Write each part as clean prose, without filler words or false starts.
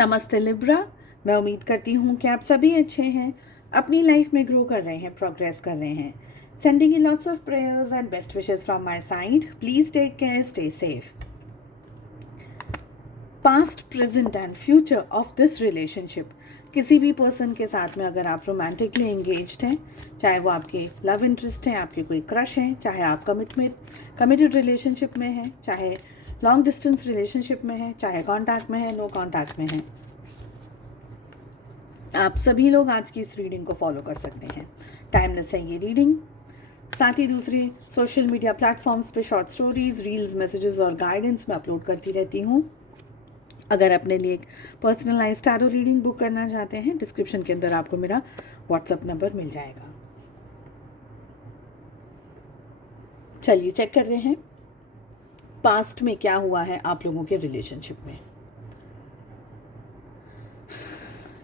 नमस्ते लिब्रा। मैं उम्मीद करती हूँ कि आप सभी अच्छे हैं, अपनी लाइफ में ग्रो कर रहे हैं, प्रोग्रेस कर रहे हैं। Sending you lots of prayers and best wishes from my side. Please take care, stay safe. Past, present and future of this relationship. किसी भी पर्सन के साथ में अगर आप रोमांटिकली एंगेज्ड हैं, चाहे वो आपके लव इंटरेस्ट हैं, आपके कोई क्रश हैं, चाहे आप कमिटेड रिलेशनशिप में हैं, चाहे लॉन्ग डिस्टेंस रिलेशनशिप में है, चाहे कॉन्टैक्ट में है, नो कॉन्टैक्ट में है, आप सभी लोग आज की इस रीडिंग को फॉलो कर सकते हैं। टाइमलेस है ये रीडिंग। साथ ही दूसरे सोशल मीडिया प्लेटफॉर्म्स पे शॉर्ट स्टोरीज, रील्स, मैसेजेस और गाइडेंस मैं अपलोड करती रहती हूँ। अगर अपने लिए एक पर्सनलाइज्ड टैरो रीडिंग बुक करना चाहते हैं, डिस्क्रिप्शन के अंदर आपको मेरा व्हाट्सएप नंबर मिल जाएगा। चलिए चेक कर रहे हैं पास्ट में क्या हुआ है आप लोगों के रिलेशनशिप में।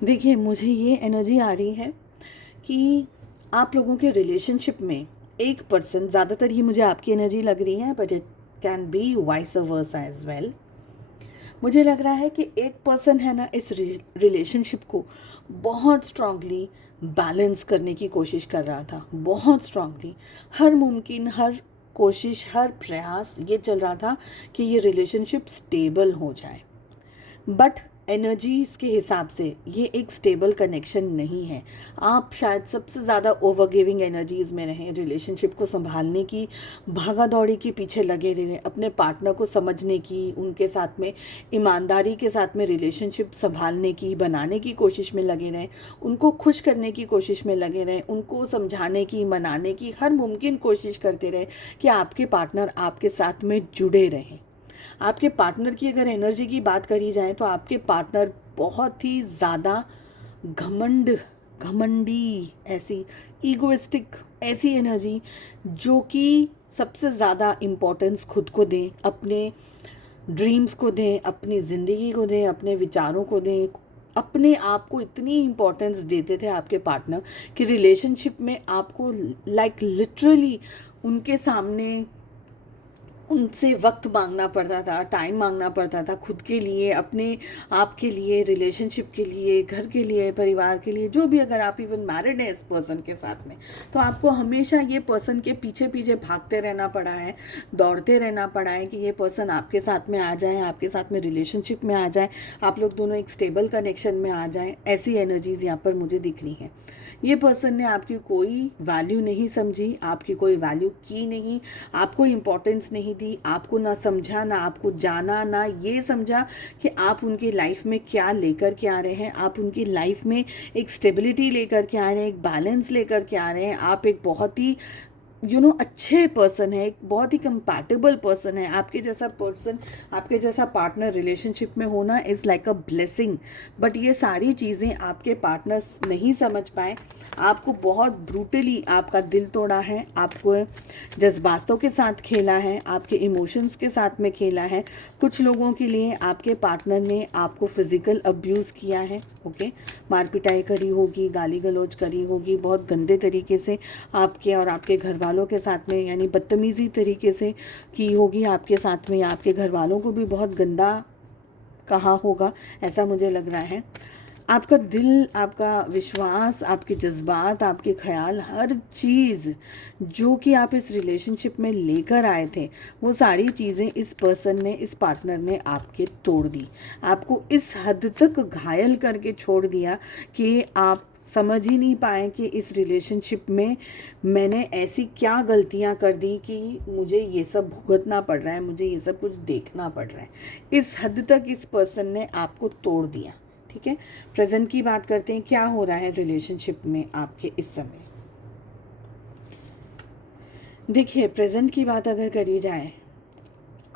देखिए, मुझे ये एनर्जी आ रही है कि आप लोगों के रिलेशनशिप में एक पर्सन, ज़्यादातर ये मुझे आपकी एनर्जी लग रही है, but it can be vice versa as well. मुझे लग रहा है कि एक पर्सन है ना, इस रिलेशनशिप को बहुत स्ट्रांगली बैलेंस करने की कोशिश कर रहा था, बहुत स्ट्रांगली। हर मुमकिन, हर कोशिश, हर प्रयास ये चल रहा था कि ये रिलेशनशिप स्टेबल हो जाए। बट एनर्जीज़ के हिसाब से ये एक स्टेबल कनेक्शन नहीं है। आप शायद सबसे ज़्यादा ओवर गिविंग एनर्जीज़ में रहें, रिलेशनशिप को संभालने की भागा दौड़ी के पीछे लगे रहें, अपने पार्टनर को समझने की, उनके साथ में ईमानदारी के साथ में रिलेशनशिप संभालने की, बनाने की कोशिश में लगे रहें, उनको खुश करने की कोशिश में लगे रहें, उनको समझाने की, मनाने की हर मुमकिन कोशिश करते रहें कि आपके पार्टनर आपके साथ में जुड़े रहें। आपके पार्टनर की अगर एनर्जी की बात करी जाए तो आपके पार्टनर बहुत ही ज़्यादा घमंडी, ऐसी ईगोइस्टिक, ऐसी एनर्जी जो कि सबसे ज़्यादा इम्पोर्टेंस खुद को दें, अपने ड्रीम्स को दें, अपनी ज़िंदगी को दें, अपने विचारों को दें, अपने आप को इतनी इम्पोर्टेंस देते थे आपके पार्टनर कि रिलेशनशिप में आपको लाइक लिटरली उनके सामने उनसे वक्त मांगना पड़ता था, टाइम मांगना पड़ता था, खुद के लिए, अपने आप के लिए, रिलेशनशिप के लिए, घर के लिए, परिवार के लिए, जो भी। अगर आप इवन मैरिड हैं इस पर्सन के साथ में, तो आपको हमेशा ये पर्सन के पीछे पीछे भागते रहना पड़ा है, दौड़ते रहना पड़ा है कि ये पर्सन आपके साथ में आ जाए, आपके साथ में रिलेशनशिप में आ जाए, आप लोग दोनों एक स्टेबल कनेक्शन में आ जाएँ। ऐसी एनर्जीज़ यहाँ पर मुझे दिख रही हैं। ये पर्सन ने आपकी कोई वैल्यू नहीं समझी, आपकी कोई वैल्यू की नहीं, आपको इम्पोर्टेंस नहीं दी, आपको ना समझा, ना आपको जाना, ना ये समझा कि आप उनकी लाइफ में क्या लेकर के आ रहे हैं। आप उनकी लाइफ में एक स्टेबिलिटी लेकर के आ रहे हैं, एक बैलेंस लेकर के आ रहे हैं। आप एक बहुत ही अच्छे पर्सन है, एक बहुत ही कंपैटिबल पर्सन है। आपके जैसा पर्सन, आपके जैसा पार्टनर रिलेशनशिप में होना is like a blessing. But ये सारी चीज़ें आपके पार्टनर्स नहीं समझ पाए, आपको बहुत ब्रूटली आपका दिल तोड़ा है, आपको जज्बातों के साथ खेला है, आपके इमोशंस के साथ में खेला है। कुछ लोगों के लिए आपके पार्टनर ने आपको फिज़िकल अब्यूज़ किया है, ओके, मार पिटाई करी होगी, गाली गलौज करी होगी, बहुत गंदे तरीके से आपके और आपके घर वालों के साथ में, यानी बदतमीज़ी तरीके से की होगी आपके साथ में, या आपके घर वालों को भी बहुत गंदा कहा होगा, ऐसा मुझे लग रहा है। आपका दिल, आपका विश्वास, आपके जज्बात, आपके ख्याल, हर चीज़ जो कि आप इस रिलेशनशिप में लेकर आए थे, वो सारी चीज़ें इस पर्सन ने, इस पार्टनर ने आपके तोड़ दी। आपको इस हद तक घायल करके छोड़ दिया कि आप समझ ही नहीं पाए कि इस रिलेशनशिप में मैंने ऐसी क्या गलतियां कर दी कि मुझे ये सब भुगतना पड़ रहा है, मुझे ये सब कुछ देखना पड़ रहा है। इस हद तक इस पर्सन ने आपको तोड़ दिया। ठीक है, प्रेजेंट की बात करते हैं, क्या हो रहा है रिलेशनशिप में आपके इस समय। देखिए, प्रेजेंट की बात अगर करी जाए,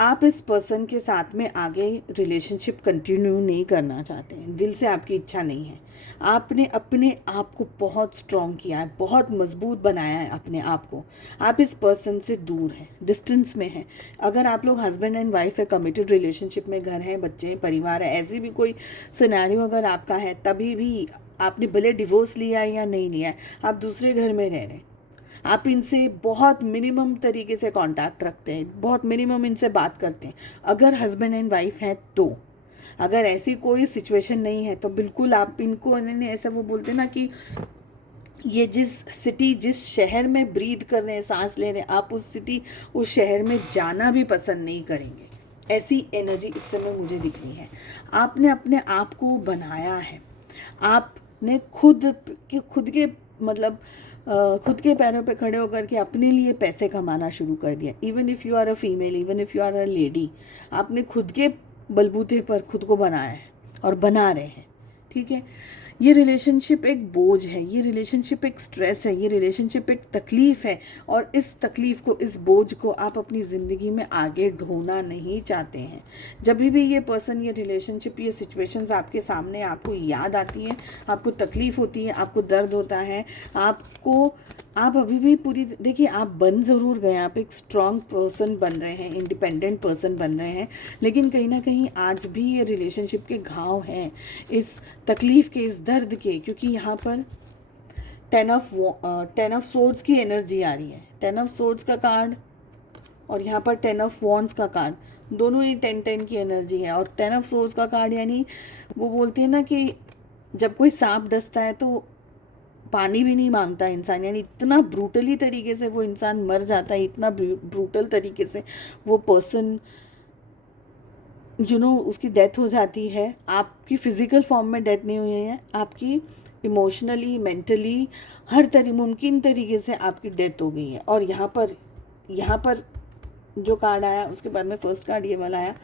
आप इस पर्सन के साथ में आगे रिलेशनशिप कंटिन्यू नहीं करना चाहते हैं, दिल से आपकी इच्छा नहीं है। आपने अपने आप को बहुत स्ट्रॉन्ग किया है, बहुत मजबूत बनाया है अपने आप को। आप इस पर्सन से दूर हैं, डिस्टेंस में हैं। अगर आप लोग हस्बैंड एंड वाइफ है, कमिटेड रिलेशनशिप में, घर हैं, बच्चे हैं, परिवार है, ऐसी भी कोई सिनेरियो अगर आपका है, तभी भी आपने भले डिवोर्स लिया है या नहीं लिया है, आप दूसरे घर में रह रहे हैं, आप इनसे बहुत मिनिमम तरीके से कांटेक्ट रखते हैं, बहुत मिनिमम इनसे बात करते हैं, अगर हस्बैंड एंड वाइफ हैं तो। अगर ऐसी कोई सिचुएशन नहीं है तो बिल्कुल आप इनको, इन्होंने ऐसा वो बोलते ना कि ये जिस सिटी, जिस शहर में ब्रीथ कर रहे हैं, सांस ले रहे हैं, आप उस सिटी, उस शहर में जाना भी पसंद नहीं करेंगे। ऐसी एनर्जी इस समय मुझे दिख रही है। आपने अपने आप को बनाया है, आपने खुद के मतलब खुद के पैरों पे खड़े होकर के अपने लिए पैसे कमाना शुरू कर दिया। Even if you are a female, even if you are a lady, आपने खुद के बलबूते पर खुद को बनाया है और बना रहे हैं, ठीक है। ये रिलेशनशिप एक बोझ है, ये रिलेशनशिप एक स्ट्रेस है, ये रिलेशनशिप एक तकलीफ़ है, और इस तकलीफ़ को, इस बोझ को आप अपनी ज़िंदगी में आगे ढोना नहीं चाहते हैं। जब भी ये पर्सन, ये रिलेशनशिप, ये सिचुएशंस आपके सामने, आपको याद आती है, आपको तकलीफ़ होती है, आपको दर्द होता है, आप अभी भी पूरी, देखिए आप बन ज़रूर गए, आप एक स्ट्रॉन्ग पर्सन बन रहे हैं, इंडिपेंडेंट पर्सन बन रहे हैं, लेकिन कहीं ना कहीं आज भी ये रिलेशनशिप के घाव हैं, इस तकलीफ़ के, इस दर्द के, क्योंकि यहाँ पर टेन ऑफ सोर्ड्स की एनर्जी आ रही है, 10 ऑफ सोर्ड्स का कार्ड और यहाँ पर 10 ऑफ वॉन्ड्स का कार्ड, दोनों ही 10-10 की एनर्जी है। और 10 ऑफ सोर्ड्स का कार्ड यानी वो बोलते हैं ना कि जब कोई सांप डसता है तो पानी भी नहीं मांगता इंसान, यानी इतना ब्रूटली तरीके से वो इंसान मर जाता है, इतना ब्रूटल तरीके से वो पर्सन उसकी डेथ हो जाती है। आपकी फ़िज़िकल फॉर्म में डेथ नहीं हुई है, आपकी इमोशनली, मेंटली, हर मुमकिन तरीके से आपकी डेथ हो गई है। और यहाँ पर जो कार्ड आया उसके बाद में फर्स्ट कार्ड ये वाला आया,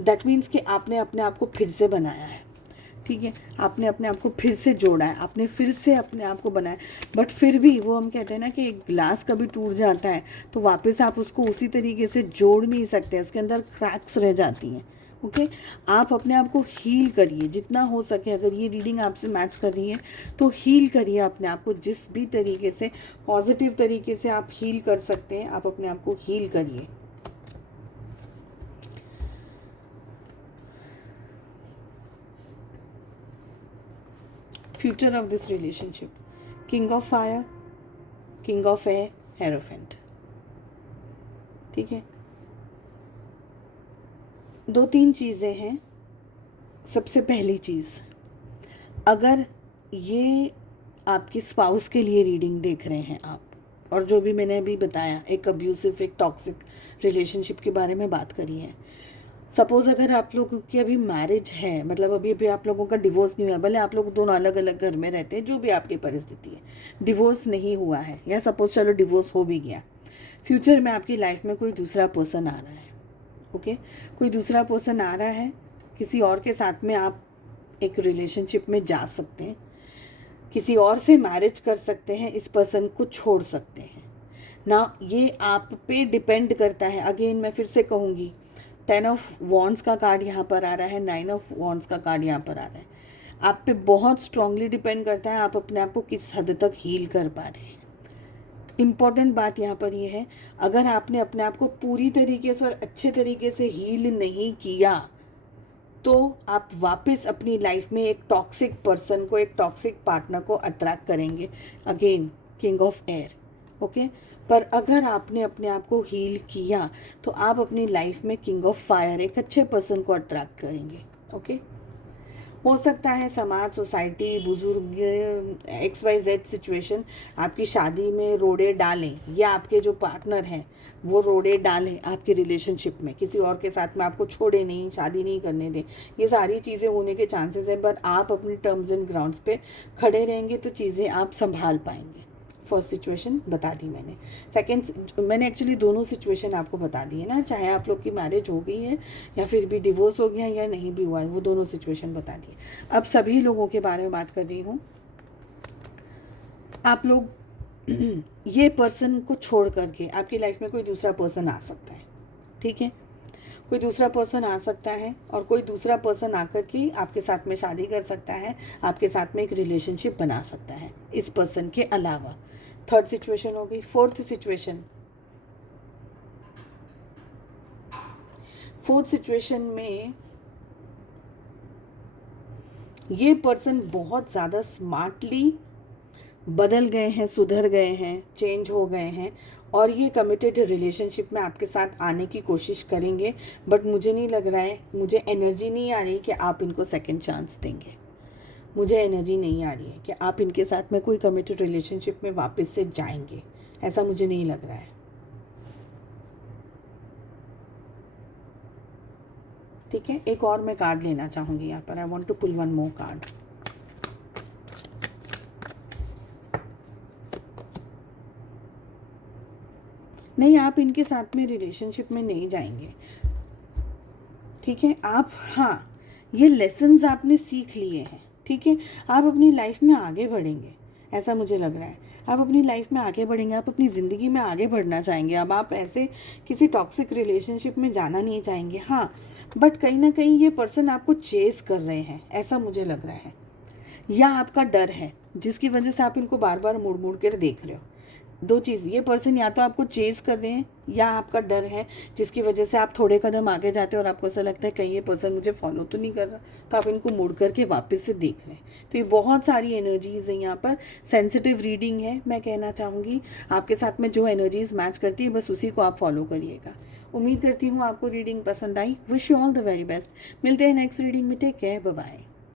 दैट मीन्स कि आपने अपने आप को फिर से बनाया है, ठीक है। आपने अपने आप को फिर से जोड़ा है, आपने फिर से अपने आप को बनाया। बट फिर भी वो हम कहते हैं ना कि एक ग्लास कभी टूट जाता है तो वापस आप उसको उसी तरीके से जोड़ नहीं सकते, उसके अंदर क्रैक्स रह जाती हैं, ओके। आप अपने आप को हील करिए जितना हो सके। अगर ये रीडिंग आपसे मैच कर रही है तो हील करिए अपने आप को, जिस भी तरीके से, पॉजिटिव तरीके से आप हील कर सकते हैं, आप अपने आप को हील करिए। Future of this relationship, king of fire, king of air, hierophant, ठीक है। 2-3 चीज़ें हैं। सबसे पहली चीज़, अगर ये आपके स्पाउस के लिए रीडिंग देख रहे हैं आप, और जो भी मैंने अभी बताया, एक अब्यूसिव, एक टॉक्सिक रिलेशनशिप के बारे में बात करी है। सपोज़ अगर आप लोगों की अभी मैरिज है, मतलब अभी आप लोगों का डिवोर्स नहीं हुआ, भले आप लोग दोनों अलग अलग घर में रहते हैं, जो भी आपकी परिस्थिति है, डिवोर्स नहीं हुआ है, या सपोज़ चलो डिवोर्स हो भी गया, फ्यूचर में आपकी लाइफ में कोई दूसरा पर्सन आ रहा है, ओके। कोई दूसरा पर्सन आ रहा है, किसी और के साथ में आप एक रिलेशनशिप में जा सकते हैं, किसी और से मैरिज कर सकते हैं, इस पर्सन को छोड़ सकते हैं ना। ये आप पे डिपेंड करता है। अगेन मैं फिर से कहूँगी, 10 ऑफ वॉन्ड्स का कार्ड यहाँ पर आ रहा है, 9 ऑफ वॉन्ड्स का कार्ड यहाँ पर आ रहा है। आप पे बहुत स्ट्रांगली डिपेंड करता है आप अपने आप को किस हद तक हील कर पा रहे हैं। इम्पॉर्टेंट बात यहाँ पर ये है, अगर आपने अपने आप को पूरी तरीके से और अच्छे तरीके से हील नहीं किया तो आप वापस अपनी लाइफ में एक टॉक्सिक पर्सन को, एक टॉक्सिक पार्टनर को अट्रैक्ट करेंगे। Again king of air, okay. पर अगर आपने अपने आप को हील किया तो आप अपनी लाइफ में किंग ऑफ फायर, एक अच्छे पर्सन को अट्रैक्ट करेंगे, ओके। हो सकता है समाज, सोसाइटी, बुजुर्ग, XYZ सिचुएशन आपकी शादी में रोड़े डालें, या आपके जो पार्टनर हैं वो रोड़े डालें आपके रिलेशनशिप में, किसी और के साथ में आपको छोड़े नहीं, शादी नहीं करने दें। ये सारी चीज़ें होने के चांसेस हैं, बट आप अपने टर्म्स एंड ग्राउंड्स पे खड़े रहेंगे तो चीज़ें आप संभाल पाएंगे। फर्स्ट सिचुएशन बता दी मैंने। सेकंड, मैंने एक्चुअली दोनों सिचुएशन आपको बता दी है ना, चाहे आप लोग की मैरिज हो गई है या फिर भी डिवोर्स हो गया या नहीं भी हुआ है, वो दोनों सिचुएशन बता दी। अब सभी लोगों के बारे में बात कर रही हूँ। आप लोग ये पर्सन को छोड़ करके आपकी लाइफ में कोई दूसरा पर्सन आ सकता है, ठीक है। कोई दूसरा पर्सन आ सकता है और कोई दूसरा पर्सन आकर के आपके साथ में शादी कर सकता है, आपके साथ में एक रिलेशनशिप बना सकता है इस पर्सन के अलावा। थर्ड सिचुएशन हो गई। फोर्थ सिचुएशन में ये पर्सन बहुत ज़्यादा स्मार्टली बदल गए हैं, सुधर गए हैं, चेंज हो गए हैं और ये कमिटेड रिलेशनशिप में आपके साथ आने की कोशिश करेंगे, बट मुझे नहीं लग रहा है, मुझे एनर्जी नहीं आ रही कि आप इनको सेकंड चांस देंगे। मुझे एनर्जी नहीं आ रही है कि आप इनके साथ में कोई कमिटेड रिलेशनशिप में वापस से जाएंगे, ऐसा मुझे नहीं लग रहा है। ठीक है, एक और मैं कार्ड लेना चाहूँगी यहाँ पर। I want to pull one more card. नहीं, आप इनके साथ में रिलेशनशिप में नहीं जाएंगे। ठीक है, आप, हाँ, ये लेसन्स आपने सीख लिए हैं। ठीक है, आप अपनी लाइफ में आगे बढ़ेंगे, ऐसा मुझे लग रहा है। आप अपनी लाइफ में आगे बढ़ेंगे, आप अपनी ज़िंदगी में आगे बढ़ना चाहेंगे। अब आप ऐसे किसी टॉक्सिक रिलेशनशिप में जाना नहीं चाहेंगे। हाँ, बट कहीं ना कहीं ये पर्सन आपको चेस कर रहे हैं, ऐसा मुझे लग रहा है। या आपका डर है जिसकी वजह से आप इनको बार बार मुड़ मुड़ कर देख रहे हो। दो चीज़, ये पर्सन या तो आपको चेज़ कर रहे हैं या आपका डर है जिसकी वजह से आप थोड़े कदम आगे जाते हैं और आपको ऐसा लगता है कहीं ये पर्सन मुझे फॉलो तो नहीं कर रहा, तो आप इनको मुड़ करके वापस से देख रहे हैं। तो ये बहुत सारी एनर्जीज़ हैं यहाँ पर। सेंसिटिव रीडिंग है, मैं कहना चाहूँगी आपके साथ में जो एनर्जीज़ मैच करती है बस उसी को आप फॉलो करिएगा। उम्मीद करती हूँ आपको रीडिंग पसंद आई। Wish you all the very best. मिलते हैं नेक्स्ट रीडिंग में। Take care, bye bye.